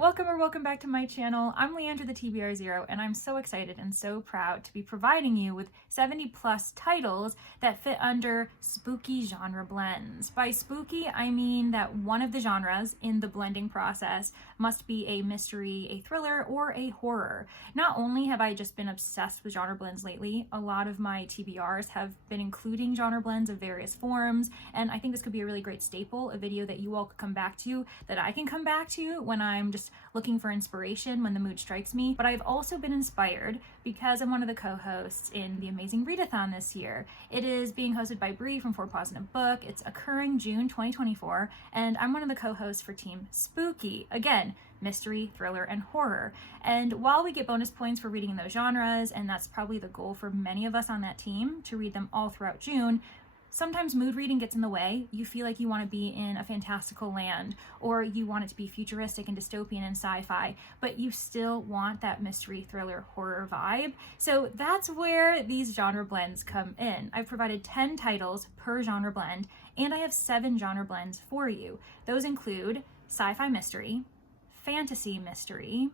Welcome or welcome back to my channel. I'm Leandra the TBR0 and I'm so excited and so proud to be providing you with 70 plus titles that fit under spooky genre blends. By spooky, I mean that one of the genres in the blending process must be a mystery, a thriller, or a horror. Not only have I just been obsessed with genre blends lately, a lot of my TBRs have been including genre blends of various forms, and I think this could be a really great staple, a video that you all could come back to, that I can come back to when I'm just looking for inspiration when the mood strikes me. But I've also been inspired because I'm one of the co-hosts in the amazing Readathon this year. It is being hosted by Bree from For Pause in a Book. It's occurring June 2024, and I'm one of the co-hosts for Team Spooky. Again, mystery, thriller, and horror. And while we get bonus points for reading in those genres, and that's probably the goal for many of us on that team, to read them all throughout June, sometimes mood reading gets in the way. You feel like you want to be in a fantastical land, or you want it to be futuristic and dystopian and sci-fi, but you still want that mystery, thriller, horror vibe. So that's where these genre blends come in. I've provided 10 titles per genre blend, and I have 7 genre blends for you. Those include sci-fi mystery, fantasy mystery,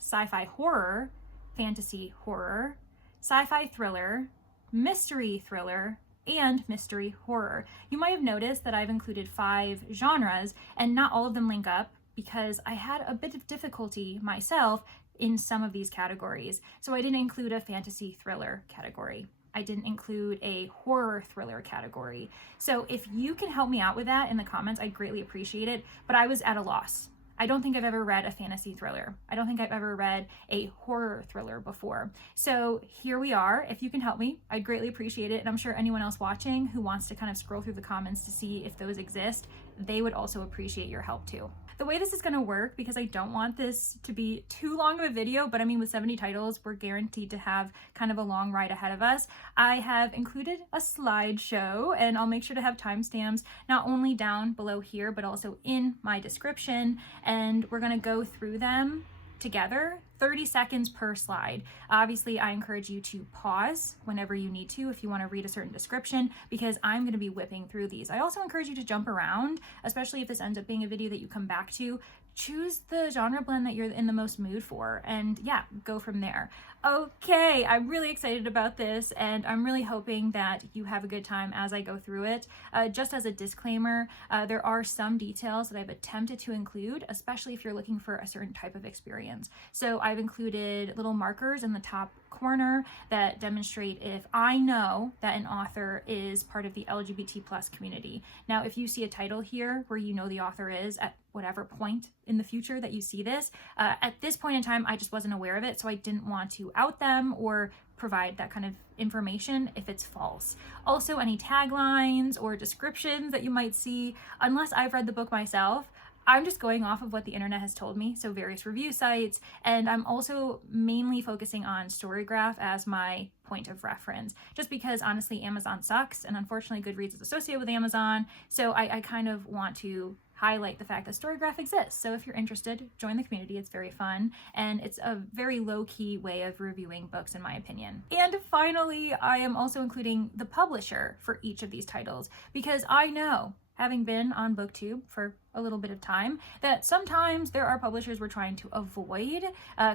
sci-fi horror, fantasy horror, sci-fi thriller, mystery thriller, and mystery horror. You might have noticed that I've included 5 genres, and not all of them link up because I had a bit of difficulty myself in some of these categories. So I didn't include a fantasy thriller category. I didn't include a horror thriller category. So if you can help me out with that in the comments, I'd greatly appreciate it, but I was at a loss. I don't think I've ever read a fantasy thriller. I don't think I've ever read a horror thriller before. So here we are. If you can help me, I'd greatly appreciate it. And I'm sure anyone else watching who wants to kind of scroll through the comments to see if those exist, they would also appreciate your help too. The way this is going to work, because I don't want this to be too long of a video, but I mean with 70 titles, we're guaranteed to have kind of a long ride ahead of us. I have included a slideshow, and I'll make sure to have timestamps not only down below here, but also in my description, and we're going to go through them together, 30 seconds per slide. Obviously, I encourage you to pause whenever you need to if you want to read a certain description, because I'm going to be whipping through these. I also encourage you to jump around, especially if this ends up being a video that you come back to. Choose the genre blend that you're in the most mood for, and yeah, go from there. Okay, I'm really excited about this, and I'm really hoping that you have a good time as I go through it. Just as a disclaimer, there are some details that I've attempted to include, especially if you're looking for a certain type of experience. So I've included little markers in the top corner that demonstrate if I know that an author is part of the LGBT plus community. Now, if you see a title here where you know the author is at whatever point in the future that you see this, at this point in time, I just wasn't aware of it, so I didn't want to out them or provide that kind of information if it's false. Also, any taglines or descriptions that you might see, unless I've read the book myself, I'm just going off of what the internet has told me, so various review sites, and I'm also mainly focusing on Storygraph as my point of reference, just because honestly Amazon sucks, and unfortunately Goodreads is associated with Amazon, so I kind of want to highlight the fact that Storygraph exists. So if you're interested, join the community. It's very fun, and it's a very low-key way of reviewing books in my opinion. And finally, I am also including the publisher for each of these titles, because I know, having been on booktube for a little bit of time, that sometimes there are publishers we're trying to avoid.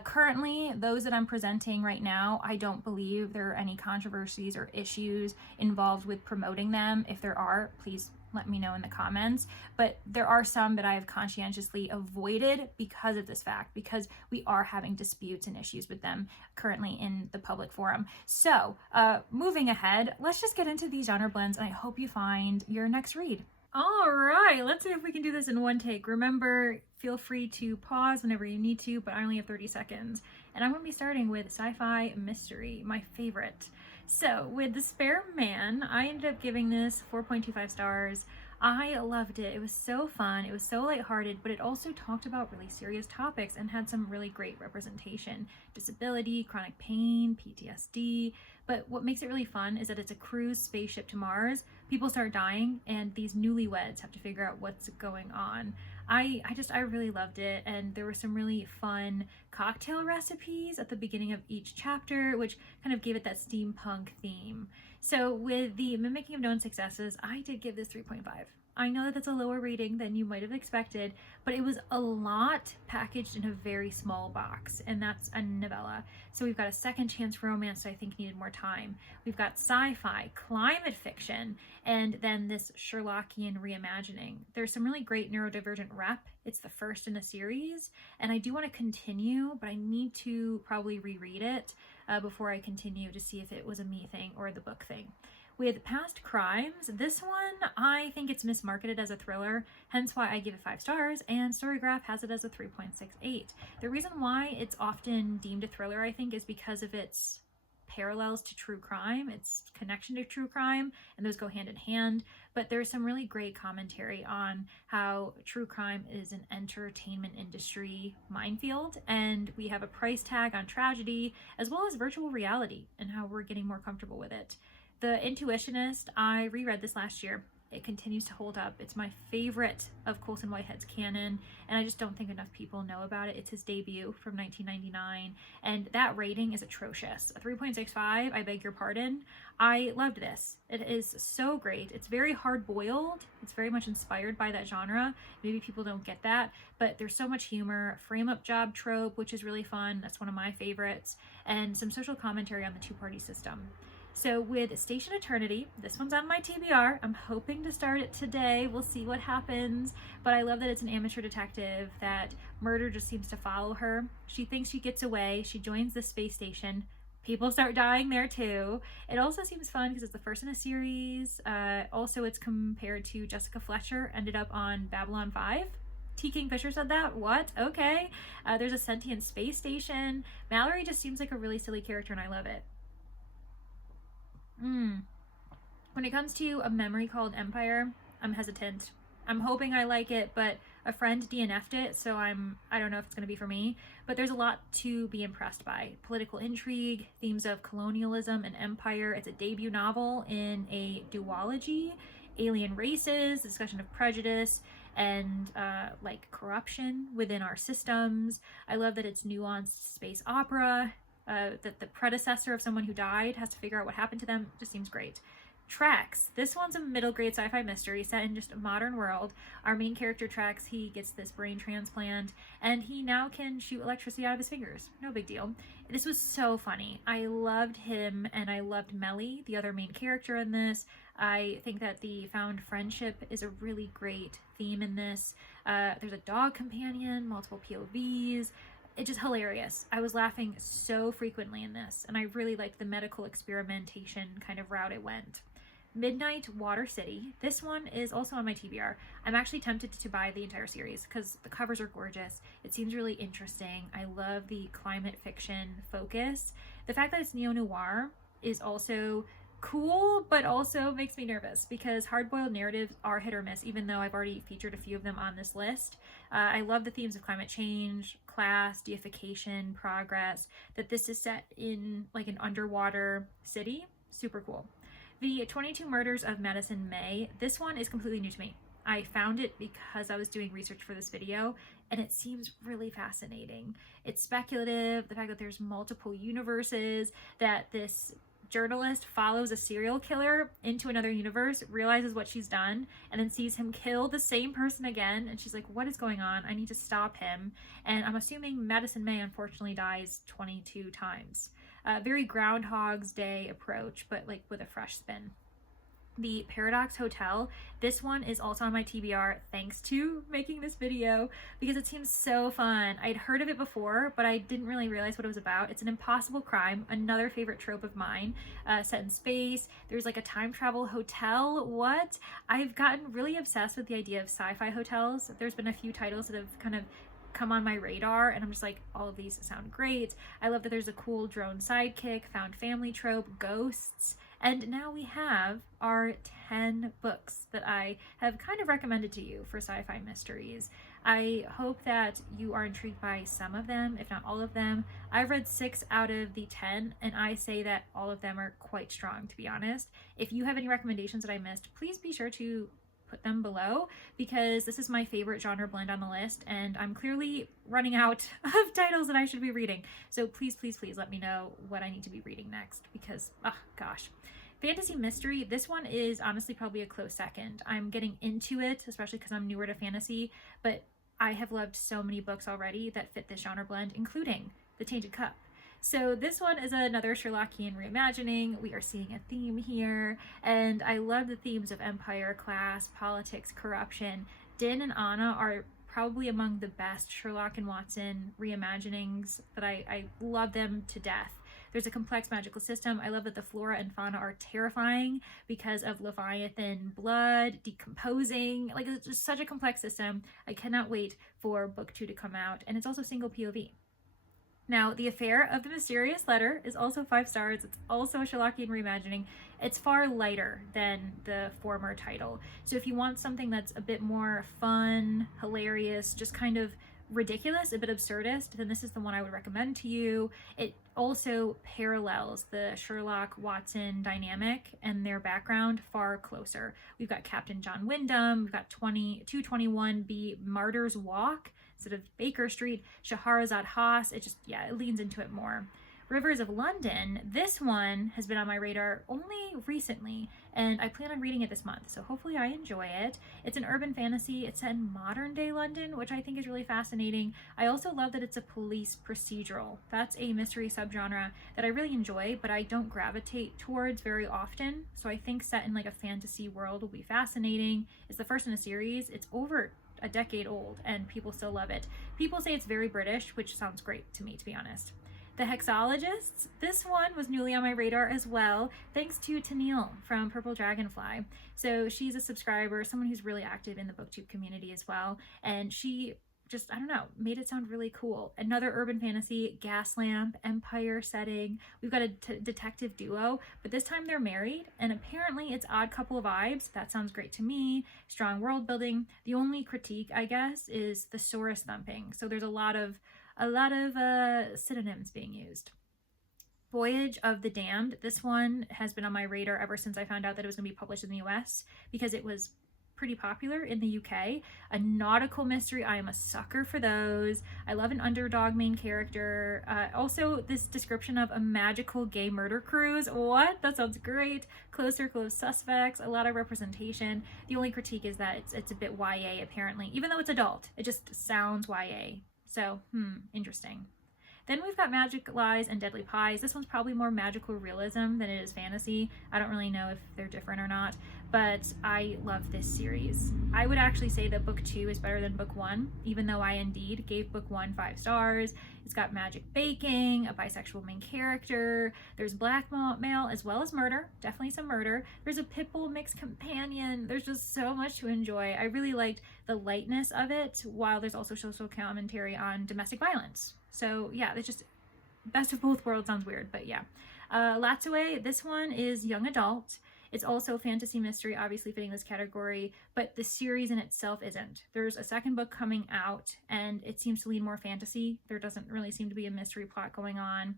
Currently, those that I'm presenting right now, I don't believe there are any controversies or issues involved with promoting them. If there are, please let me know in the comments. But there are some that I have conscientiously avoided because of this fact, because we are having disputes and issues with them currently in the public forum. So moving ahead, let's just get into these genre blends, and I hope you find your next read. All right, let's see if we can do this in one take. Remember, feel free to pause whenever you need to, but I only have 30 seconds. And I'm going to be starting with sci-fi mystery, my favorite. So with The Spare Man, I ended up giving this 4.25 stars. I loved it. It was so fun. It was so lighthearted, but it also talked about really serious topics and had some really great representation. Disability, chronic pain, PTSD. But what makes it really fun is that it's a cruise spaceship to Mars. People start dying, and these newlyweds have to figure out what's going on. I really loved it, and there were some really fun cocktail recipes at the beginning of each chapter, which kind of gave it that steampunk theme. So with the Mimicking of Known Successes, I did give this 3.5. I know that that's a lower rating than you might have expected, but it was a lot packaged in a very small box, and that's a novella. So we've got a second chance romance that I think needed more time. We've got sci-fi, climate fiction, and then this Sherlockian reimagining. There's some really great neurodivergent rep. It's the first in a series, and I do want to continue, but I need to probably reread it before I continue to see if it was a me thing or the book thing. With Past Crimes, this one, I think it's mismarketed as a thriller, hence why I give it 5 stars, and Storygraph has it as a 3.68. The reason why it's often deemed a thriller, I think, is because of its parallels to true crime, its connection to true crime, and those go hand in hand. But there's some really great commentary on how true crime is an entertainment industry minefield, and we have a price tag on tragedy, as well as virtual reality, and how we're getting more comfortable with it. The Intuitionist, I reread this last year. It continues to hold up. It's my favorite of Colson Whitehead's canon, and I just don't think enough people know about it. It's his debut from 1999, and that rating is atrocious. A 3.65, I beg your pardon. I loved this. It is so great. It's very hard-boiled. It's very much inspired by that genre. Maybe people don't get that, but there's so much humor. Frame-up job trope, which is really fun. That's one of my favorites, and some social commentary on the two-party system. So with Station Eternity, this one's on my TBR. I'm hoping to start it today. We'll see what happens. But I love that it's an amateur detective, that murder just seems to follow her. She thinks she gets away. She joins the space station. People start dying there too. It also seems fun because it's the first in a series. Also, it's compared to Jessica Fletcher, ended up on Babylon 5. T. Kingfisher said that? What? Okay. There's a sentient space station. Mallory just seems like a really silly character, and I love it. When it comes to a memory called Empire, I'm hesitant. I'm hoping I like it, but a friend DNF'd it, so I don't know if it's going to be for me. But there's a lot to be impressed by. Political intrigue, themes of colonialism and empire. It's a debut novel in a duology. Alien races, discussion of prejudice, and like corruption within our systems. I love that it's nuanced space opera. That the predecessor of someone who died has to figure out what happened to them. Just seems great. Trex. This one's a middle grade sci-fi mystery set in just a modern world. Our main character, Trex, he gets this brain transplant, and he now can shoot electricity out of his fingers. No big deal. This was so funny. I loved him, and I loved Melly, the other main character in this. I think that the found friendship is a really great theme in this. There's a dog companion, multiple POVs. It's just hilarious. I was laughing so frequently in this, and I really liked the medical experimentation kind of route it went. Midnight Water City. This one is also on my TBR. I'm actually tempted to buy the entire series because the covers are gorgeous. It seems really interesting. I love the climate fiction focus. The fact that it's neo-noir is also cool, but also makes me nervous because hard-boiled narratives are hit or miss, even though I've already featured a few of them on this list. I love the themes of climate change, class, deification, progress, that this is set in like an underwater city. Super cool. The 22 Murders of Madison May. This one is completely new to me. I found it because I was doing research for this video, and it seems really fascinating. It's speculative, the fact that there's multiple universes, that this journalist follows a serial killer into another universe, realizes what she's done, and then sees him kill the same person again, and she's like, what is going on? I need to stop him. And I'm assuming Madison May unfortunately dies 22 times. Very Groundhog's Day approach, but like with a fresh spin. The Paradox Hotel. This one is also on my TBR thanks to making this video because it seems so fun. I'd heard of it before, but I didn't really realize what it was about. It's an impossible crime, another favorite trope of mine, set in space. There's like a time travel hotel. What? I've gotten really obsessed with the idea of sci-fi hotels. There's been a few titles that have kind of come on my radar, and I'm just like, all of these sound great. I love that there's a cool drone sidekick, found family trope, ghosts. And now we have our 10 books that I have kind of recommended to you for sci-fi mysteries. I hope that you are intrigued by some of them, if not all of them. I've read 6 out of the 10, and I say that all of them are quite strong, to be honest. If you have any recommendations that I missed, please be sure to put them below, because this is my favorite genre blend on the list, and I'm clearly running out of titles that I should be reading. So please, please, please let me know what I need to be reading next, because, oh gosh. Fantasy mystery, this one is honestly probably a close second. I'm getting into it, especially because I'm newer to fantasy, but I have loved so many books already that fit this genre blend, including The Tainted Cup. So this one is another Sherlockian reimagining. We are seeing a theme here, and I love the themes of empire, class, politics, corruption. Din and Anna are probably among the best Sherlock and Watson reimaginings that I love them to death. There's a complex magical system. I love that the flora and fauna are terrifying because of Leviathan blood, decomposing. Like, it's just such a complex system. I cannot wait for book 2 to come out. And it's also single POV. Now, The Affair of the Mysterious Letter is also 5 stars. It's also a Sherlockian reimagining. It's far lighter than the former title. So if you want something that's a bit more fun, hilarious, just kind of ridiculous, a bit absurdist, then this is the one I would recommend to you. It also parallels the Sherlock Watson dynamic and their background far closer. We've got Captain John Wyndham, we've got 221B Martyr's Walk, sort of Baker Street, Scheherazade Haas. It just, yeah, it leans into it more. Rivers of London, this one has been on my radar only recently, and I plan on reading it this month, so hopefully I enjoy it. It's an urban fantasy. It's set in modern day London, which I think is really fascinating. I also love that it's a police procedural. That's a mystery subgenre that I really enjoy, but I don't gravitate towards very often, so I think set in like a fantasy world will be fascinating. It's the first in a series. It's over a decade old, and people still love it. People say it's very British, which sounds great to me, to be honest. The Hexologists, this one was newly on my radar as well, thanks to Tennille from Purple Dragonfly. So she's a subscriber, someone who's really active in the booktube community as well, and she just, I don't know, made it sound really cool. Another urban fantasy, Gaslamp, Empire setting. We've got a detective duo, but this time they're married, and apparently it's odd couple vibes. That sounds great to me. Strong world building. The only critique, I guess, is thesaurus thumping. So there's a lot of synonyms being used. Voyage of the Damned. This one has been on my radar ever since I found out that it was going to be published in the US because it was pretty popular in the UK. A nautical mystery. I am a sucker for those. I love an underdog main character. Also, this description of a magical gay murder cruise. What? That sounds great. Close circle of suspects. A lot of representation. The only critique is that it's a bit YA apparently. Even though it's adult, it just sounds YA. So, interesting. Then we've got Magic Lies and Deadly Pies. This one's probably more magical realism than it is fantasy. I don't really know if they're different or not, but I love this series. I would actually say that book 2 is better than book 1, even though I indeed gave book 1 5 stars. It's got magic baking, a bisexual main character, there's blackmail as well as murder, definitely some murder. There's a pitbull mixed companion. There's just so much to enjoy. I really liked the lightness of it, while there's also social commentary on domestic violence. So yeah, it's just best of both worlds. Sounds weird, but yeah. Latsue, this one is young adult. It's also fantasy mystery, obviously fitting this category, but the series in itself isn't. There's a second book coming out, and it seems to lean more fantasy. There doesn't really seem to be a mystery plot going on.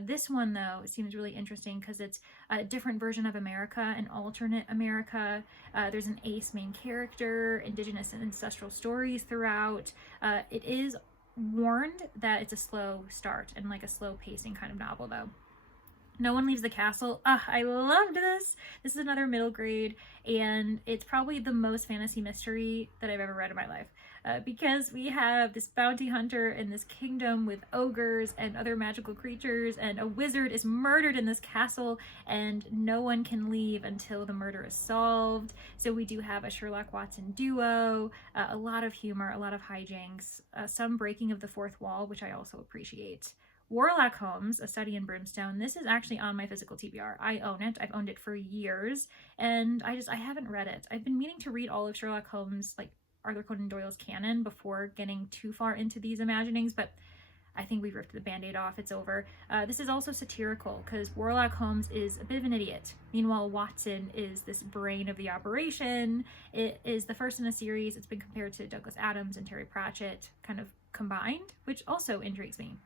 This one, though, seems really interesting because it's a different version of America, an alternate America. There's an ace main character, indigenous and ancestral stories throughout. It is warned that it's a slow start and like a slow pacing kind of novel, though. No One Leaves the Castle. I loved this. This is another middle grade, and it's probably the most fantasy mystery that I've ever read in my life, because we have this bounty hunter in this kingdom with ogres and other magical creatures, and a wizard is murdered in this castle, and no one can leave until the murder is solved. So we do have a Sherlock Watson duo, a lot of humor, a lot of hijinks, some breaking of the fourth wall, which I also appreciate. Warlock Holmes, A Study in Brimstone. This is actually on my physical TBR. I own it. I've owned it for years, and I haven't read it. I've been meaning to read all of Sherlock Holmes, like Arthur Conan Doyle's canon, before getting too far into these imaginings, but I think we've ripped the band-aid off. It's over. This is also satirical because Warlock Holmes is a bit of an idiot. Meanwhile, Watson is this brain of the operation. It is the first in a series. It's been compared to Douglas Adams and Terry Pratchett kind of combined, which also intrigues me.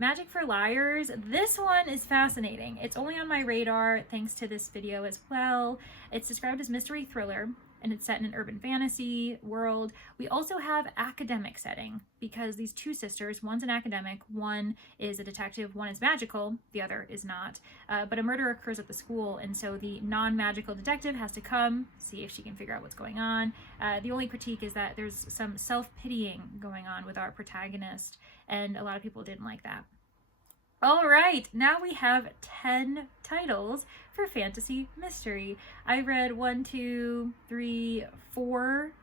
Magic for Liars. This one is fascinating. It's only on my radar thanks to this video as well. It's described as mystery thriller. and it's set in an urban fantasy world. We also have academic setting because these two sisters, one's an academic, one is a detective, one is magical, the other is not. But a murder occurs at the school, and so the non-magical detective has to come, see if she can figure out what's going on. The only critique is that there's some self-pitying going on with our protagonist, and a lot of people didn't like that. All right, now we have 10 titles for fantasy mystery. I read 4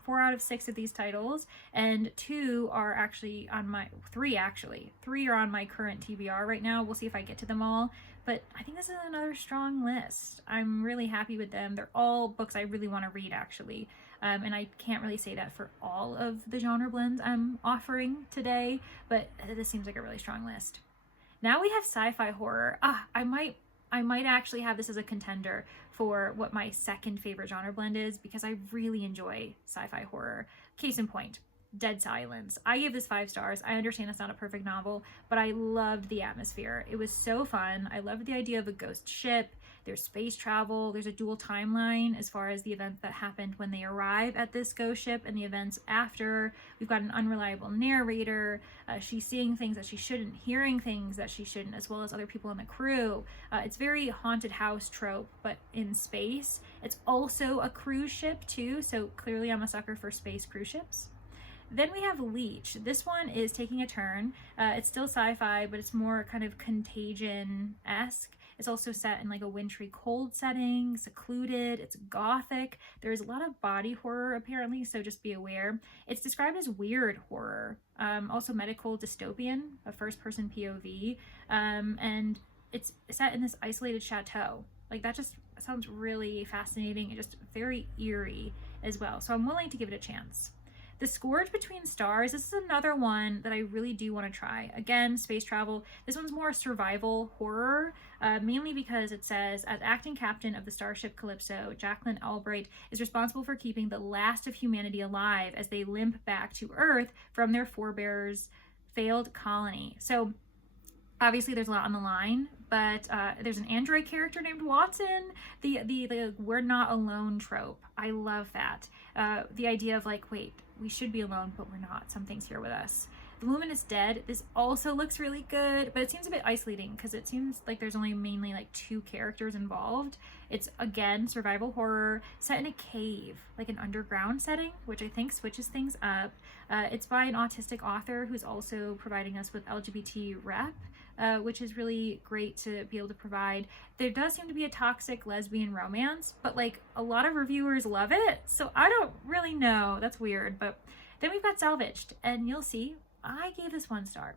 out of 6 of these titles, and 2 are actually on my, 3 actually. 3 are on my current TBR right now. We'll see if I get to them all, but I think this is another strong list. I'm really happy with them. They're all books I really want to read, actually. And I can't really say that for all of the genre blends I'm offering today, but this seems like a really strong list. Now we have sci-fi horror. I might actually have this as a contender for what my second favorite genre blend is, because I really enjoy sci-fi horror. Case in point, Dead Silence. I gave this 5 stars. I understand it's not a perfect novel, but I loved the atmosphere. It was so fun. I loved the idea of a ghost ship. There's space travel. There's a dual timeline as far as the events that happened when they arrive at this ghost ship and the events after. We've got an unreliable narrator. She's seeing things that she shouldn't, hearing things that she shouldn't, as well as other people in the crew. It's very haunted house trope, but in space. It's also a cruise ship too, so clearly I'm a sucker for space cruise ships. Then we have Leech. This one is taking a turn. It's still sci-fi, but it's more kind of Contagion-esque. It's also set in like a wintry cold setting, secluded, it's gothic. There's a lot of body horror apparently, so just be aware. It's described as weird horror, also medical dystopian, a first-person POV, and it's set in this isolated chateau. Like that just sounds really fascinating and just very eerie as well, so I'm willing to give it a chance. The Scourge Between Stars, this is another one that I really do want to try. Again, space travel. This one's more survival horror, mainly because it says, as acting captain of the starship Calypso, Jacqueline Albright is responsible for keeping the last of humanity alive as they limp back to Earth from their forebears' failed colony. So obviously there's a lot on the line, but there's an android character named Watson. The we're not alone trope. I love that. The idea of like, wait, we should be alone, but we're not. Something's here with us. The Luminous Dead, this also looks really good, but it seems a bit isolating because it seems like there's only mainly like 2 characters involved. It's, again, survival horror set in a cave, like an underground setting, which I think switches things up. It's by an autistic author who's also providing us with LGBT rep, which is really great to be able to provide. There does seem to be a toxic lesbian romance, but like a lot of reviewers love it, so I don't really know. That's weird. But then we've got Salvaged, and you'll see I gave this 1 star.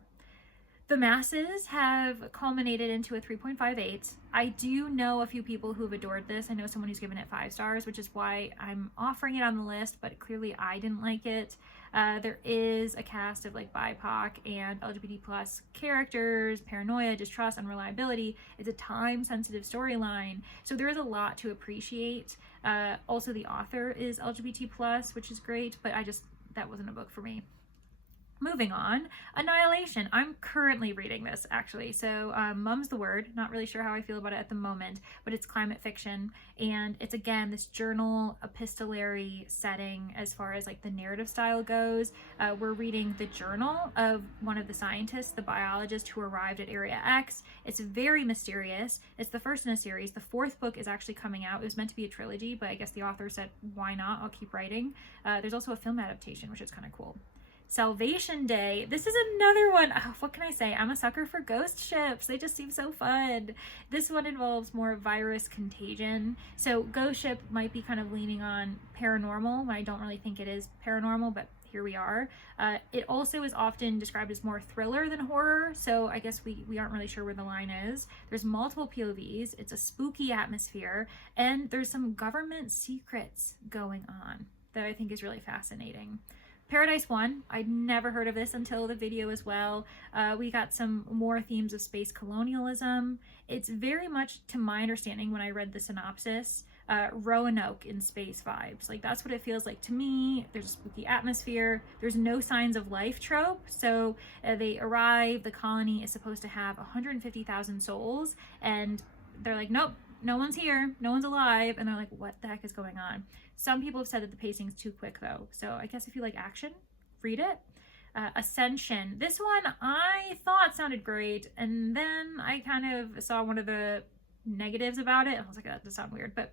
The masses have culminated into a 3.58. I do know a few people who have adored this. I know someone who's given it 5 stars, which is why I'm offering it on the list, but clearly I didn't like it. There is a cast of like BIPOC and LGBT plus characters, paranoia, distrust, unreliability. It's a time-sensitive storyline, so there is a lot to appreciate. Also, the author is LGBT plus, which is great, but that wasn't a book for me. Moving on, Annihilation. I'm currently reading this, actually. So mum's the word. Not really sure how I feel about it at the moment, but it's climate fiction. And it's, again, this journal epistolary setting as far as like the narrative style goes. We're reading the journal of one of the scientists, the biologist who arrived at Area X. It's very mysterious. It's the first in a series. The 4th book is actually coming out. It was meant to be a trilogy, but I guess the author said, why not? I'll keep writing. There's also a film adaptation, which is kind of cool. Salvation Day. This is another one. Oh, what can I say? I'm a sucker for ghost ships. They just seem so fun. This one involves more virus contagion. So ghost ship might be kind of leaning on paranormal. I don't really think it is paranormal, but here we are. It also is often described as more thriller than horror, so I guess we aren't really sure where the line is. There's multiple POVs, it's a spooky atmosphere, and there's some government secrets going on that I think is really fascinating. Paradise 1, I'd never heard of this until the video as well. We got some more themes of space colonialism. It's very much, to my understanding when I read the synopsis, Roanoke in space vibes. Like that's what it feels like to me. There's a spooky atmosphere. There's no signs of life trope. So they arrive, the colony is supposed to have 150,000 souls, and they're like, nope, no one's here, no one's alive, and they're like, what the heck is going on? Some people have said that the pacing's too quick though, so I guess if you like action, read it. Ascension. This one I thought sounded great, and then I kind of saw one of the negatives about it. I was like, that does sound weird, but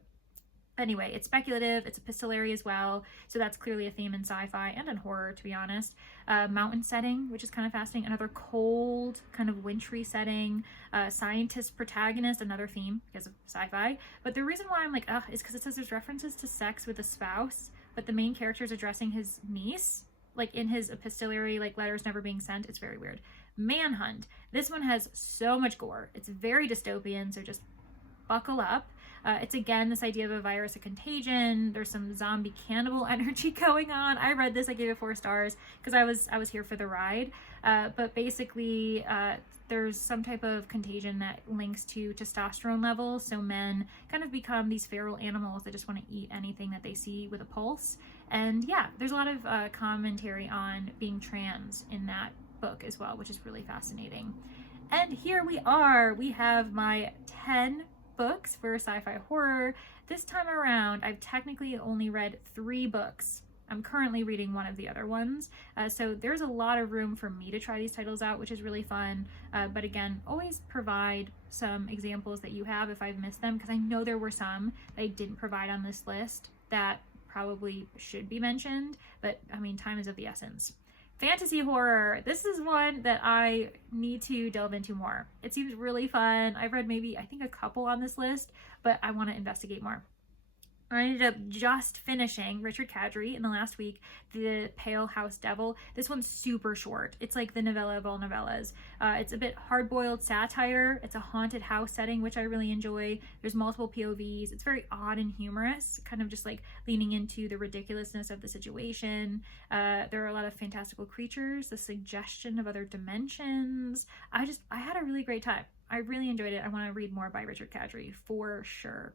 anyway, it's speculative, it's epistolary as well, so that's clearly a theme in sci-fi and in horror, to be honest. Mountain setting, which is kind of fascinating, another cold, kind of wintry setting. Scientist protagonist, another theme because of sci-fi. But the reason why I'm like, ugh, is because it says there's references to sex with a spouse, but the main character is addressing his niece, like in his epistolary, like letters never being sent. It's very weird. Manhunt. This one has so much gore. It's very dystopian, so just buckle up. It's again this idea of a virus, a contagion. There's some zombie cannibal energy going on. I read this, I gave it 4 stars because I was here for the ride. But basically, there's some type of contagion that links to testosterone levels. So men kind of become these feral animals that just want to eat anything that they see with a pulse. And yeah, there's a lot of commentary on being trans in that book as well, which is really fascinating. And here we are. We have my 10 books for sci-fi horror. This time around, I've technically only read 3 books. I'm currently reading one of the other ones. So there's a lot of room for me to try these titles out, which is really fun. But again, always provide some examples that you have if I've missed them, because I know there were some that I didn't provide on this list that probably should be mentioned, but I mean, time is of the essence. Fantasy horror. This is one that I need to delve into more. It seems really fun. I've read maybe, I think, a couple on this list, but I want to investigate more. I ended up just finishing Richard Kadrey in the last week, The Pale House Devil. This one's super short. It's like the novella of all novellas. It's a bit hard-boiled satire. It's a haunted house setting, which I really enjoy. There's multiple POVs. It's very odd and humorous, kind of just like leaning into the ridiculousness of the situation. There are a lot of fantastical creatures, the suggestion of other dimensions. I had a really great time. I really enjoyed it. I want to read more by Richard Kadrey for sure.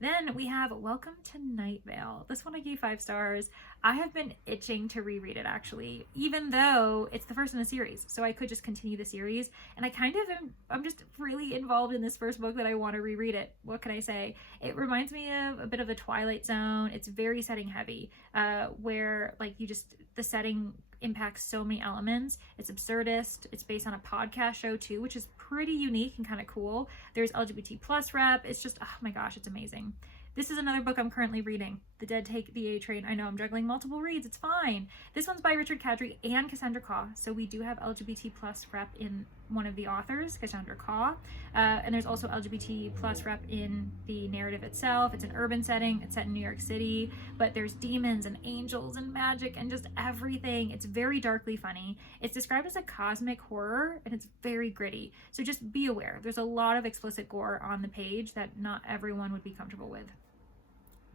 Then we have Welcome to Night Vale. This one I gave 5 stars. I have been itching to reread it, actually, even though it's the first in the series, so I could just continue the series. And I kind of I'm just really involved in this first book that I want to reread it. What can I say? It reminds me of a bit of the Twilight Zone. It's very setting heavy, where like the setting impacts so many elements. It's absurdist. It's based on a podcast show too, which is pretty unique and kind of cool. There's LGBT plus rep. It's just, oh my gosh, it's amazing. This is another book I'm currently reading. The Dead Take the A Train. I know I'm juggling multiple reads. It's fine. This one's by Richard Kadrey and Cassandra Khaw. So we do have LGBT plus rep in one of the authors, Cassandra Khaw. And there's also LGBT plus rep in the narrative itself. It's an urban setting. It's set in New York City. But there's demons and angels and magic and just everything. It's very darkly funny. It's described as a cosmic horror and it's very gritty. So just be aware. There's a lot of explicit gore on the page that not everyone would be comfortable with.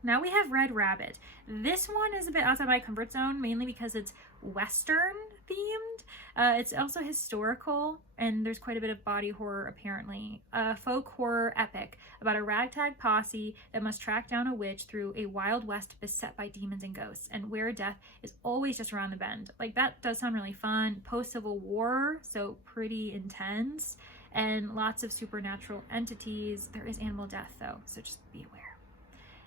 Now we have Red Rabbit. This one is a bit outside my comfort zone, mainly because it's Western themed. It's also historical, and there's quite a bit of body horror, apparently. A folk horror epic about a ragtag posse that must track down a witch through a Wild West beset by demons and ghosts, and where death is always just around the bend. Like, that does sound really fun. Post-Civil War, so pretty intense, and lots of supernatural entities. There is animal death, though, so just be aware.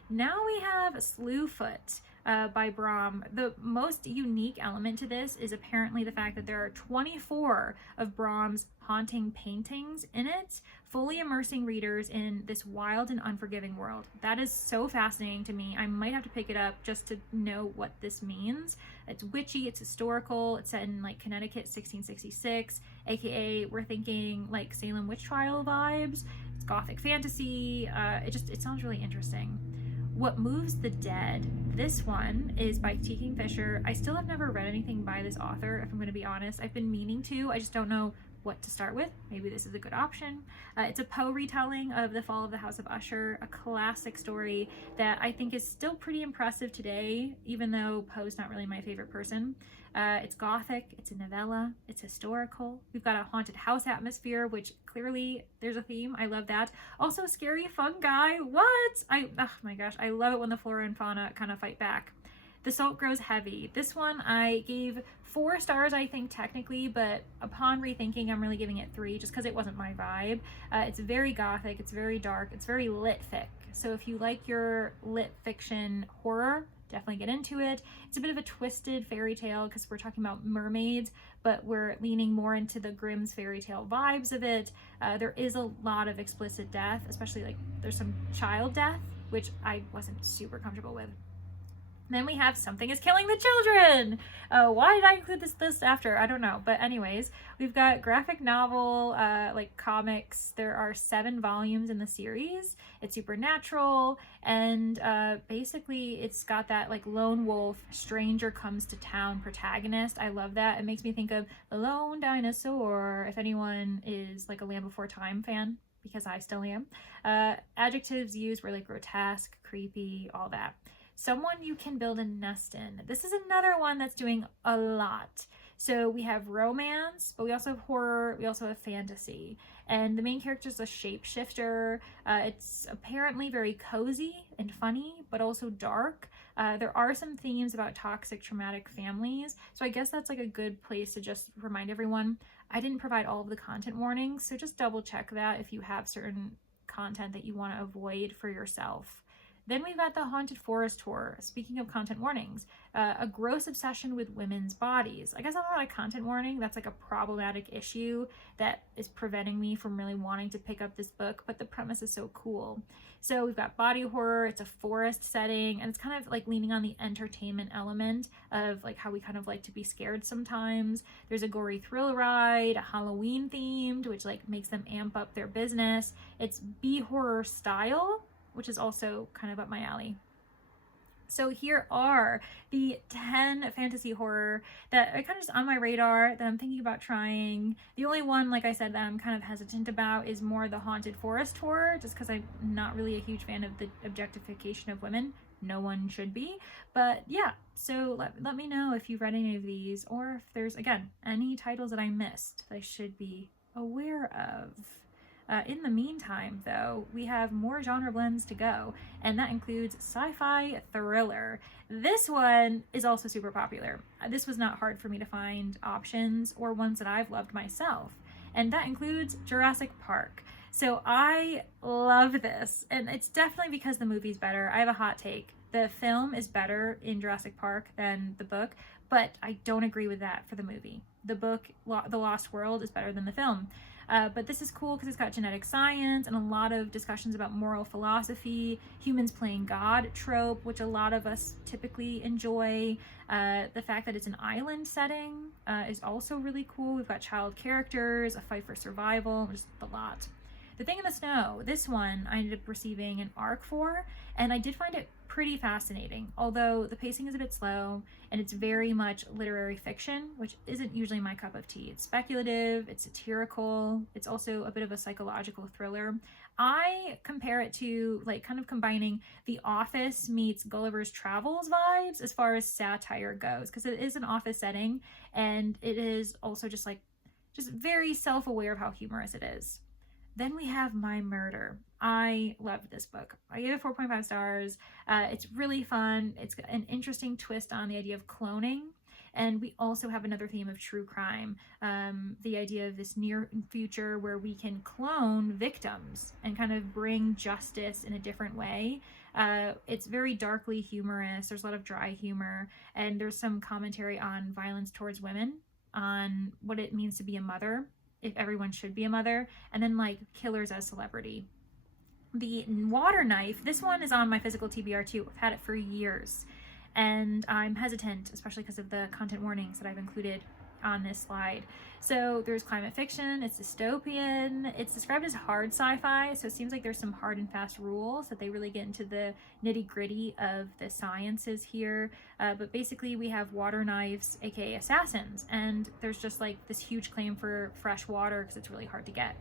Now we have Slewfoot by Brom. The most unique element to this is apparently the fact that there are 24 of Brom's haunting paintings in it, fully immersing readers in this wild and unforgiving world. That is so fascinating to me. I might have to pick it up just to know what this means. It's witchy, it's historical, it's set in like Connecticut 1666, aka we're thinking like Salem witch trial vibes. It's gothic fantasy. It sounds really interesting. What Moves the Dead. This one is by T. Kingfisher. I still have never read anything by this author, if I'm going to be honest. I've been meaning to. I just don't know what to start with. Maybe this is a good option. It's a Poe retelling of The Fall of the House of Usher, a classic story that I think is still pretty impressive today, even though Poe's not really my favorite person. It's gothic, it's a novella, it's historical. We've got a haunted house atmosphere, which clearly there's a theme. I love that. Also scary fungi. What? Oh my gosh, I love it when the flora and fauna kind of fight back. The Salt Grows Heavy. This one I gave 4 stars, I think, technically, but upon rethinking, I'm really giving it 3 just because it wasn't my vibe. It's very gothic, it's very dark, it's very lit fic. So if you like your lit fiction horror, definitely get into it. It's a bit of a twisted fairy tale because we're talking about mermaids, but we're leaning more into the Grimm's fairy tale vibes of it. There is a lot of explicit death, especially like there's some child death, which I wasn't super comfortable with. Then we have Something is Killing the Children. Why did I include this list after? I don't know. But anyways, we've got graphic novel, like comics. There are 7 volumes in the series. It's supernatural. And basically it's got that like lone wolf, stranger comes to town protagonist. I love that. It makes me think of The Lone Dinosaur, if anyone is like a Land Before Time fan, because I still am. Adjectives used were like grotesque, creepy, all that. Someone you can build a nest in. This is another one that's doing a lot. So we have romance, but we also have horror, we also have fantasy. And the main character is a shapeshifter. It's apparently very cozy and funny, but also dark. There are some themes about toxic, traumatic families. So I guess that's like a good place to just remind everyone. I didn't provide all of the content warnings, so just double check that if you have certain content that you want to avoid for yourself. Then we've got the Haunted Forest horror. Speaking of content warnings, a gross obsession with women's bodies. I guess that's not a content warning. That's like a problematic issue that is preventing me from really wanting to pick up this book, but the premise is so cool. So we've got body horror. It's a forest setting, and it's kind of like leaning on the entertainment element of like how we kind of like to be scared sometimes. There's a gory thrill ride, a Halloween themed, which like makes them amp up their business. It's B-horror style, which is also kind of up my alley. So here are the 10 fantasy horror that are kind of just on my radar that I'm thinking about trying. The only one, like I said, that I'm kind of hesitant about is more the Haunted Forest horror, just because I'm not really a huge fan of the objectification of women. No one should be. But yeah, so let me know if you've read any of these, or if there's, again, any titles that I missed that I should be aware of. In the meantime, though, we have more genre blends to go, and that includes sci-fi thriller. This one is also super popular. This was not hard for me to find options or ones that I've loved myself, and that includes Jurassic Park. So I love this, and it's definitely because the movie's better. I have a hot take. The film is better in Jurassic Park than the book, but I don't agree with that for the movie. The book, The Lost World, is better than the film. But this is cool because it's got genetic science and a lot of discussions about moral philosophy, humans playing God trope, which a lot of us typically enjoy. The fact that it's an island setting is also really cool. We've got child characters, a fight for survival, just a lot. The Thing in the Snow, this one I ended up receiving an ARC for, and I did find it pretty fascinating, although the pacing is a bit slow and it's very much literary fiction, which isn't usually my cup of tea. It's speculative, it's satirical, it's also a bit of a psychological thriller. I compare it to like kind of combining The Office meets Gulliver's Travels vibes as far as satire goes, because it is an office setting and it is also just very self-aware of how humorous it is. Then we have My Murder. I loved this book. I gave it 4.5 stars. It's really fun. It's an interesting twist on the idea of cloning. And we also have another theme of true crime. The idea of this near future where we can clone victims and kind of bring justice in a different way. It's very darkly humorous. There's a lot of dry humor. And there's some commentary on violence towards women, on what it means to be a mother, if everyone should be a mother, and then like killers as celebrity. The Water Knife, this one is on my physical TBR too. I've had it for years, and I'm hesitant, especially because of the content warnings that I've included on this slide. So there's climate fiction, it's dystopian, it's described as hard sci-fi, so it seems like there's some hard and fast rules that they really get into the nitty-gritty of the sciences here. But basically we have water knives, aka assassins, and there's just like this huge claim for fresh water because it's really hard to get.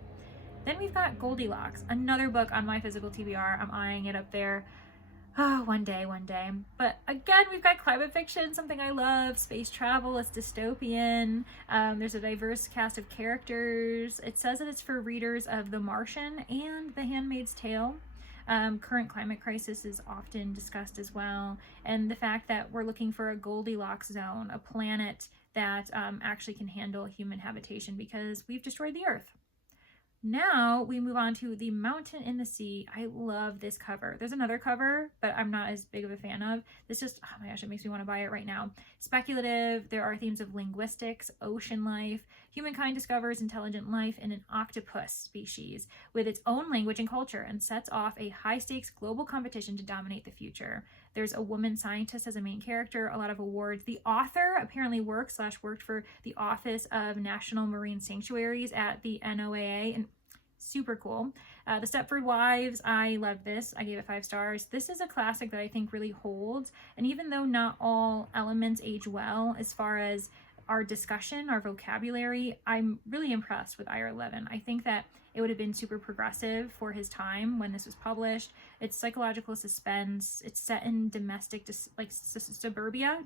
Then we've got Goldilocks, another book on my physical TBR. I'm eyeing it up there. Oh, one day. But again, we've got climate fiction, something I love, space travel, it's dystopian. There's a diverse cast of characters. It says that it's for readers of The Martian and The Handmaid's Tale. Current climate crisis is often discussed as well, and the fact that we're looking for a Goldilocks zone, a planet that actually can handle human habitation because we've destroyed the Earth. Now we move on to The Mountain in the Sea. I love this cover. There's another cover, but I'm not as big of a fan of. This just, oh my gosh, it makes me want to buy it right now. Speculative. There are themes of linguistics, ocean life. Humankind discovers intelligent life in an octopus species with its own language and culture and sets off a high-stakes global competition to dominate the future. There's a woman scientist as a main character, a lot of awards. The author apparently worked for the Office of National Marine Sanctuaries at the NOAA, and super cool. The Stepford Wives, I love this. I gave it 5 stars. This is a classic that I think really holds, and even though not all elements age well as far as our discussion, our vocabulary, I'm really impressed with IR11. I think that it would have been super progressive for his time when this was published. It's psychological suspense. It's set in domestic, disturbia,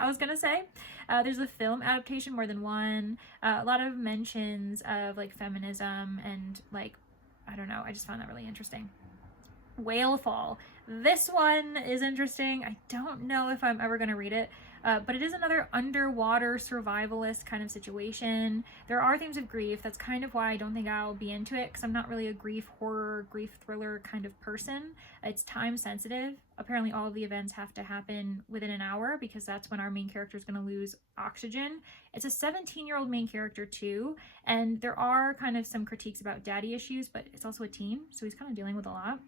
I was gonna say. There's a film adaptation, more than one. A lot of mentions of like feminism and like, I don't know, I just found that really interesting. Whalefall. This one is interesting. I don't know if I'm ever going to read it, but it is another underwater survivalist kind of situation. There are themes of grief. That's kind of why I don't think I'll be into it, because I'm not really a grief horror, grief thriller kind of person. It's time sensitive. Apparently all of the events have to happen within an hour because that's when our main character is going to lose oxygen. It's a 17-year-old main character too, and there are kind of some critiques about daddy issues, but it's also a teen, so he's kind of dealing with a lot.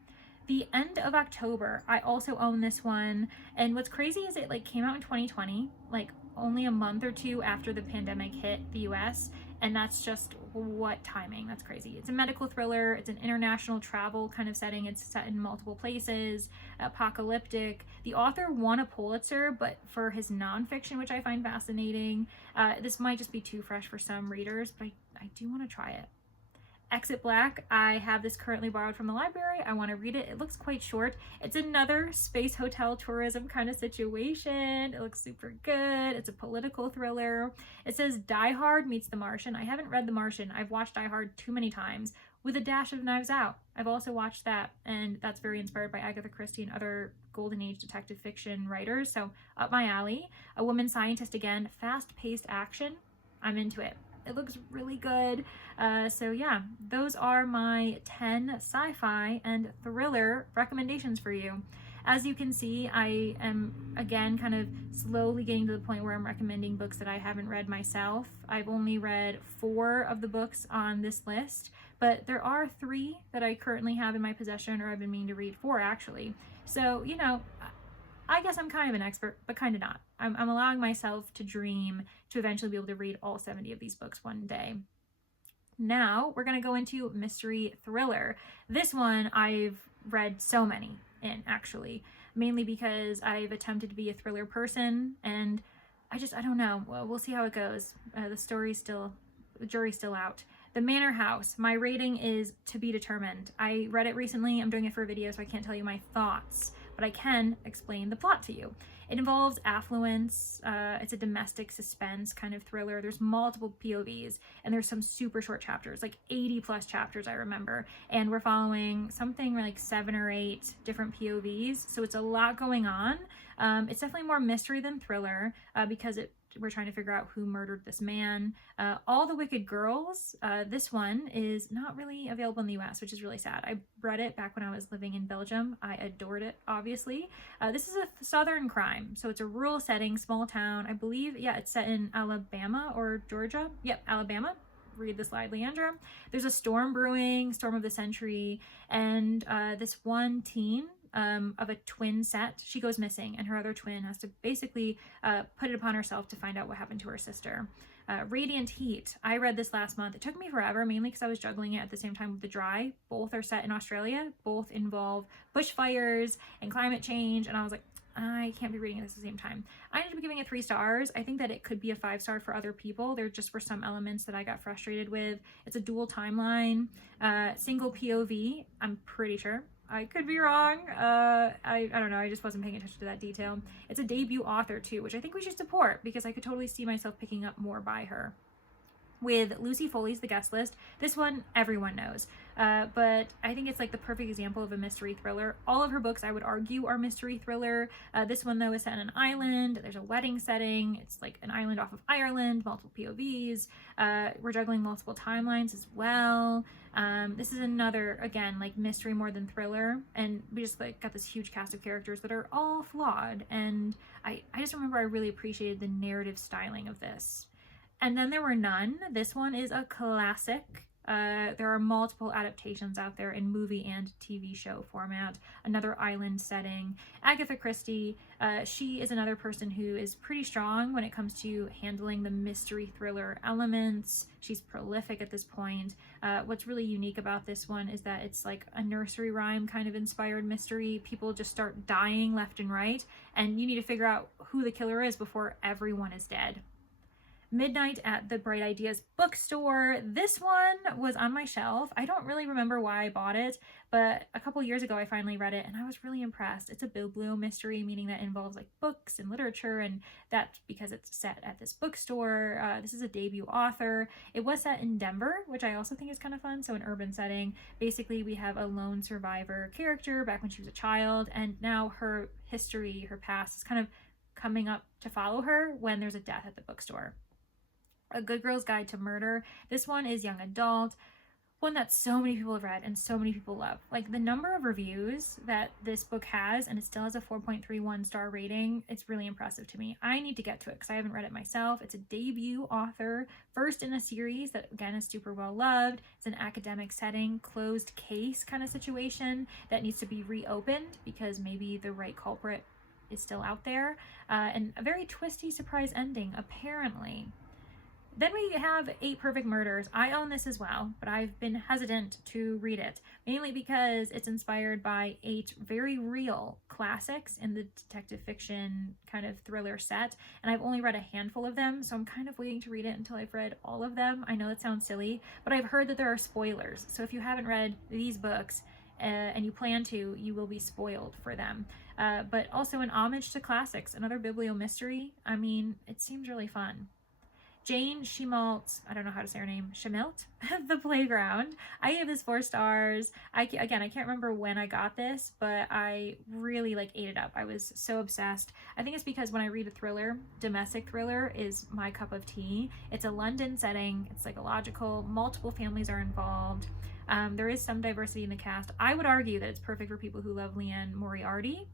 The End of October, I also own this one, and what's crazy is it like came out in 2020, like only a month or two after the pandemic hit the US, and that's just what timing. That's crazy. It's a medical thriller. It's an international travel kind of setting. It's set in multiple places, apocalyptic. The author won a Pulitzer, but for his nonfiction, which I find fascinating. This might just be too fresh for some readers, but I do want to try it. Exit Black, I have this currently borrowed from the library. I want to read it. It looks quite short. It's another space hotel tourism kind of situation. It looks super good. It's a political thriller. It says Die Hard meets The Martian. I haven't read The Martian. I've watched Die Hard too many times with a dash of Knives Out. I've also watched that, and that's very inspired by Agatha Christie and other Golden Age detective fiction writers, so up my alley. A woman scientist again, fast-paced action. I'm into it. It looks really good. So yeah, those are my 10 sci-fi and thriller recommendations for you. As you can see, I am again kind of slowly getting to the point where I'm recommending books that I haven't read myself. I've only read 4 of the books on this list, but there are 3 that I currently have in my possession, or I've been meaning to read 4 actually. So, you know, I guess I'm kind of an expert, but kind of not. I'm allowing myself to dream to eventually be able to read all 70 of these books one day. Now we're going to go into mystery thriller. This one I've read so many in, actually, mainly because I've attempted to be a thriller person, and I don't know. Well, we'll see how it goes. The jury's still out. The Manor House, my rating is to be determined. I read it recently. I'm doing it for a video, so I can't tell you my thoughts, but I can explain the plot to you. It involves affluence. It's a domestic suspense kind of thriller. There's multiple POVs, and there's some super short chapters, like 80 plus chapters, I remember. And we're following something like 7 or 8 different POVs. So it's a lot going on. It's definitely more mystery than thriller because we're trying to figure out who murdered this man. All the Wicked Girls, this one is not really available in the US, which is really sad. I read it back when I was living in Belgium. I adored it, obviously. This is a southern crime, so it's a rural setting, small town. I believe, yeah, it's set in Alabama or Georgia. Yep, Alabama. Read the slide, Leandra. There's a storm brewing, storm of the century, and this one teen of a twin set, she goes missing, and her other twin has to basically put it upon herself to find out what happened to her sister. Radiant Heat, I read this last month. It took me forever, mainly because I was juggling it at the same time with The Dry. Both are set in Australia. Both involve bushfires and climate change, and I was like, I can't be reading it at the same time. I ended up giving it 3 stars. I think that it could be a 5-star for other people. There just were some elements that I got frustrated with. It's a dual timeline, single POV, I'm pretty sure. I could be wrong. I don't know. I just wasn't paying attention to that detail. It's a debut author too, which I think we should support because I could totally see myself picking up more by her. with Lucy Foley's The Guest List. This one everyone knows, but I think it's like the perfect example of a mystery thriller. All of her books, I would argue, are mystery thriller. This one, though, is set on an island. There's a wedding setting. It's like an island off of Ireland, multiple POVs. We're juggling multiple timelines as well. This is another, again, like mystery more than thriller, and we just like got this huge cast of characters that are all flawed, and I just remember I really appreciated the narrative styling of this. And Then There Were None. This one is a classic. There are multiple adaptations out there in movie and TV show format. Another island setting. Agatha Christie, she is another person who is pretty strong when it comes to handling the mystery thriller elements. She's prolific at this point. What's really unique about this one is that it's like a nursery rhyme kind of inspired mystery. People just start dying left and right, and you need to figure out who the killer is before everyone is dead. Midnight at the Bright Ideas bookstore. This one was on my shelf. I don't really remember why I bought it, but a couple years ago I finally read it and I was really impressed. It's a biblio mystery, meaning that it involves like books and literature, and that's because it's set at this bookstore. This is a debut author. It was set in Denver, which I also think is kind of fun, so an urban setting. Basically, we have a lone survivor character back when she was a child, and now her history, her past is kind of coming up to follow her when there's a death at the bookstore. A Good Girl's Guide to Murder. This one is young adult, one that so many people have read and so many people love. Like the number of reviews that this book has, and it still has a 4.31 star rating, it's really impressive to me. I need to get to it because I haven't read it myself. It's a debut author, first in a series that again is super well loved. It's an academic setting, closed case kind of situation that needs to be reopened because maybe the right culprit is still out there, and a very twisty surprise ending apparently. Then we have 8 Perfect Murders. I own this as well, but I've been hesitant to read it, mainly because it's inspired by 8 very real classics in the detective fiction kind of thriller set, and I've only read a handful of them, so I'm kind of waiting to read it until I've read all of them. I know that sounds silly, but I've heard that there are spoilers, so if you haven't read these books and you plan to, you will be spoiled for them. But also an homage to classics, another biblio mystery. I mean, it seems really fun. Jane Shimalt, I don't know how to say her name, Shimalt, The Playground. I gave this 4 stars. I can't remember when I got this, but I really ate it up. I was so obsessed. I think it's because when I read a thriller, domestic thriller is my cup of tea. It's a London setting, it's psychological, multiple families are involved. There is some diversity in the cast. I would argue that it's perfect for people who love Liane Moriarty,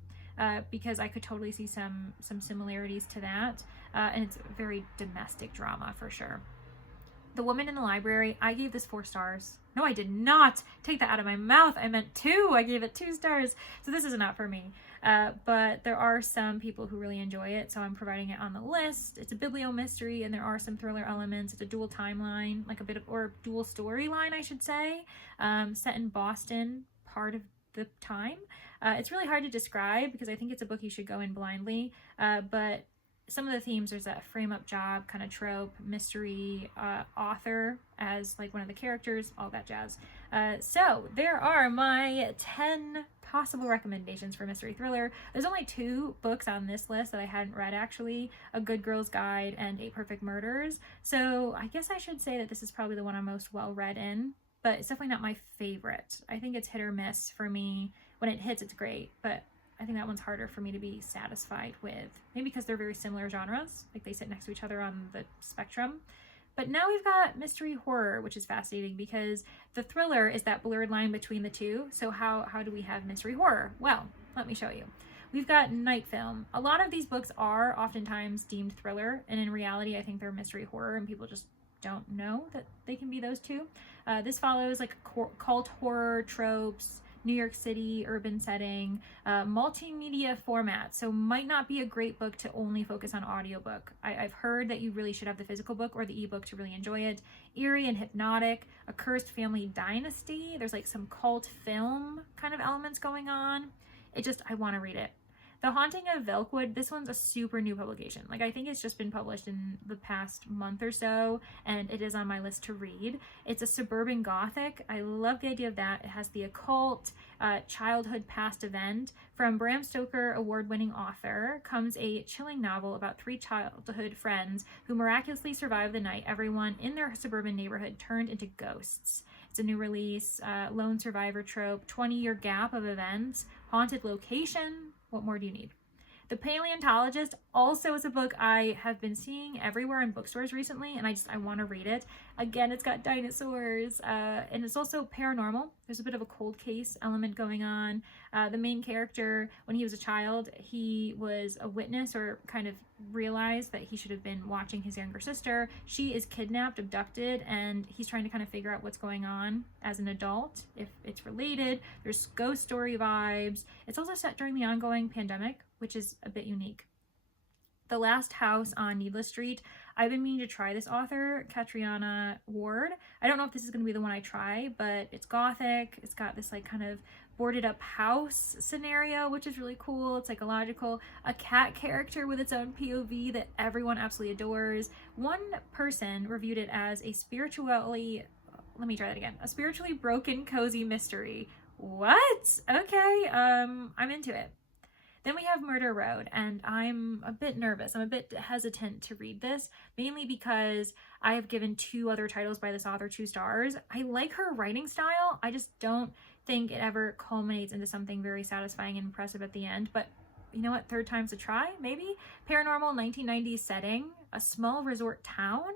because I could totally see some similarities to that, and it's a very domestic drama for sure. The Woman in the Library, I gave this 4 stars. No, I did not take that out of my mouth. I meant 2. I gave it 2 stars. So this is not for me. But there are some people who really enjoy it, so I'm providing it on the list. It's a biblio mystery, and there are some thriller elements. It's a dual timeline, or dual storyline, I should say, set in Boston, part of the time. It's really hard to describe because I think it's a book you should go in blindly, but some of the themes, there's that frame-up job kind of trope, mystery, author as one of the characters, all that jazz. So there are my 10 possible recommendations for mystery thriller. There's only 2 books on this list that I hadn't read actually, A Good Girl's Guide and 8 Perfect Murders. So I guess I should say that this is probably the one I'm most well read in, but it's definitely not my favorite. I think it's hit or miss for me. When it hits, it's great, but I think that one's harder for me to be satisfied with. Maybe because they're very similar genres, they sit next to each other on the spectrum. But now we've got mystery horror, which is fascinating because the thriller is that blurred line between the two. So how do we have mystery horror? Well, let me show you. We've got Night Film. A lot of these books are oftentimes deemed thriller, and in reality, I think they're mystery horror, and people just don't know that they can be those two. This follows cult horror tropes, New York City urban setting, multimedia format, so might not be a great book to only focus on audiobook. I've heard that you really should have the physical book or the ebook to really enjoy it. Eerie and hypnotic, a cursed family dynasty. There's some cult film kind of elements going on. I want to read it. The Haunting of Velkwood, this one's a super new publication. Like, I think it's just been published in the past month or so, and it is on my list to read. It's a suburban gothic. I love the idea of that. It has the occult, childhood past event. From Bram Stoker award-winning author comes a chilling novel about 3 childhood friends who miraculously survive the night everyone in their suburban neighborhood turned into ghosts. It's a new release, lone survivor trope, 20-year gap of events, haunted location. What more do you need? The Paleontologist also is a book I have been seeing everywhere in bookstores recently, and I want to read it. Again, it's got dinosaurs, and it's also paranormal. There's a bit of a cold case element going on. The main character, when he was a child, he was a witness, or kind of realized that he should have been watching his younger sister. She is kidnapped, abducted, and he's trying to kind of figure out what's going on as an adult, if it's related. There's ghost story vibes. It's also set during the ongoing pandemic, which is a bit unique. The Last House on Needless Street. I've been meaning to try this author, Catriona Ward. I don't know if this is going to be the one I try, but it's gothic. It's got this like kind of boarded up house scenario, which is really cool. It's psychological. A cat character with its own POV that everyone absolutely adores. One person reviewed it as a spiritually broken cozy mystery. What? Okay, I'm into it. Then we have Murder Road, and I'm a bit nervous. I'm a bit hesitant to read this, mainly because I have given 2 other titles by this author 2 stars. I like her writing style. I just don't think it ever culminates into something very satisfying and impressive at the end. But you know what? 3rd time's a try, maybe? Paranormal 1990s setting, a small resort town.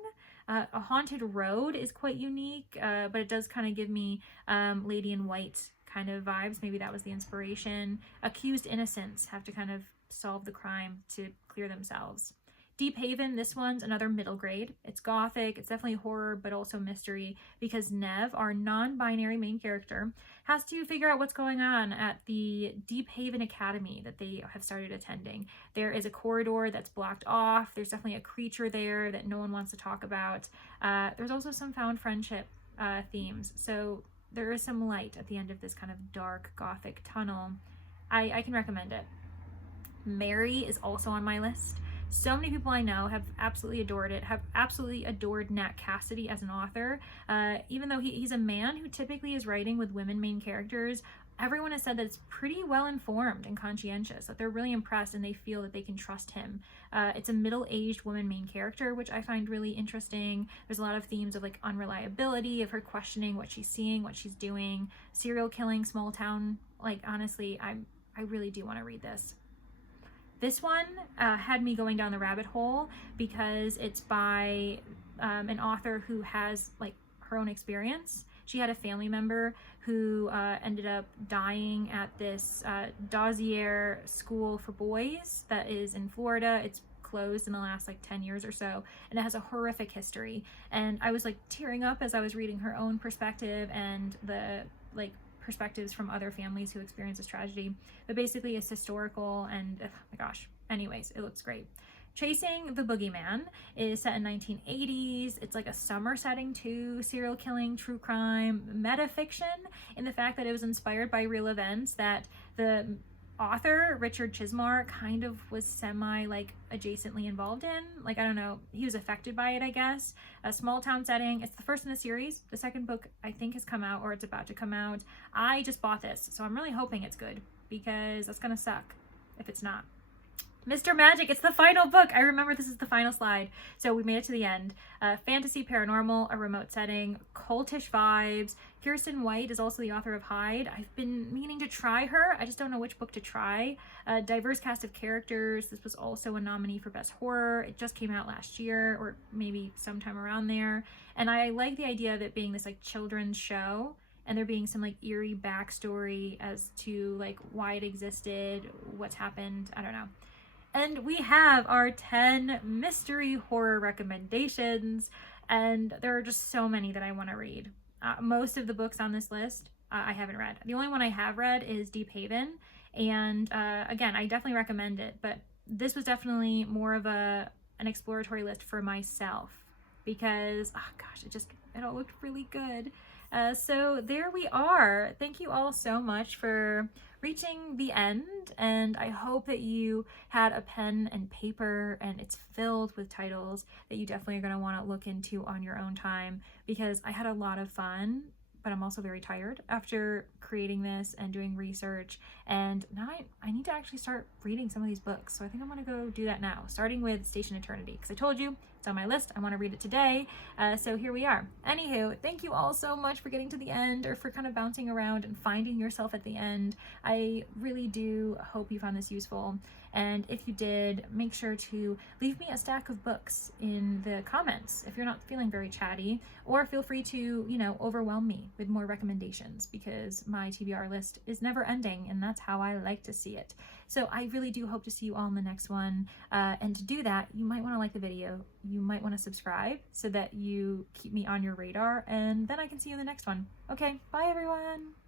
A haunted road is quite unique, but it does kind of give me Lady in White kind of vibes. Maybe that was the inspiration. Accused innocents have to kind of solve the crime to clear themselves. Deephaven, this one's another middle grade. It's gothic, it's definitely horror, but also mystery, because Nev, our non-binary main character, has to figure out what's going on at the Deephaven Academy that they have started attending. There is a corridor that's blocked off. There's definitely a creature there that no one wants to talk about. There's also some found friendship themes. So there is some light at the end of this kind of dark gothic tunnel. I can recommend it. Mary is also on my list. So many people I know have absolutely adored it, have absolutely adored Nat Cassidy as an author. Even though he's a man who typically is writing with women main characters, everyone has said that it's pretty well informed and conscientious, that they're really impressed and they feel that they can trust him. It's a middle-aged woman main character, which I find really interesting. There's a lot of themes of like unreliability, of her questioning what she's seeing, what she's doing, serial killing, small town. Like, honestly, I really do want to read this. This one had me going down the rabbit hole because it's by an author who has like her own experience. She had a family member who ended up dying at this Dozier school for boys that is in Florida. It's closed in the last like 10 years or so, and it has a horrific history. And I was like tearing up as I was reading her own perspective and the like perspectives from other families who experienced this tragedy. But basically it's historical, and oh my gosh, anyways, it looks great. Chasing the Boogeyman is set in 1980s. It's like a summer setting too, serial killing, true crime, metafiction, in the fact that it was inspired by real events that the author, Richard Chismar, kind of was semi like adjacently involved in. Like, I don't know, he was affected by it, I guess. A small town setting. It's the first in the series. The second book I think has come out, or it's about to come out. I just bought this, so I'm really hoping it's good, because that's gonna suck if it's not. Mr. Magic, it's the final book. I remember this is the final slide. So we made it to the end. Fantasy paranormal, a remote setting, cultish vibes. Kirsten White is also the author of Hyde. I've been meaning to try her. I just don't know which book to try. Diverse cast of characters. This was also a nominee for Best Horror. It just came out last year, or maybe sometime around there. And I like the idea of it being this like children's show, and there being some like eerie backstory as to like why it existed, what's happened. I don't know. And we have our 10 mystery horror recommendations, and there are just so many that I want to read. Most of the books on this list I haven't read. The only one I have read is Deephaven, and again, I definitely recommend it, but this was definitely more of an exploratory list for myself, because, oh gosh, It all looked really good. So there we are. Thank you all so much for reaching the end, and I hope that you had a pen and paper and it's filled with titles that you definitely are going to want to look into on your own time, because I had a lot of fun, but I'm also very tired after creating this and doing research, and now I need to actually start reading some of these books. So I think I'm gonna go do that now, starting with Station Eternity, because I told you it's on my list. I want to read it today. So here we are. Anywho, thank you all so much for getting to the end, or for kind of bouncing around and finding yourself at the end. I really do hope you found this useful. And if you did, make sure to leave me a stack of books in the comments if you're not feeling very chatty, or feel free to, you know, overwhelm me with more recommendations, because my TBR list is never ending, and that's how I like to see it. So I really do hope to see you all in the next one. And to do that, you might want to like the video. You might want to subscribe so that you keep me on your radar, and then I can see you in the next one. Okay, bye everyone.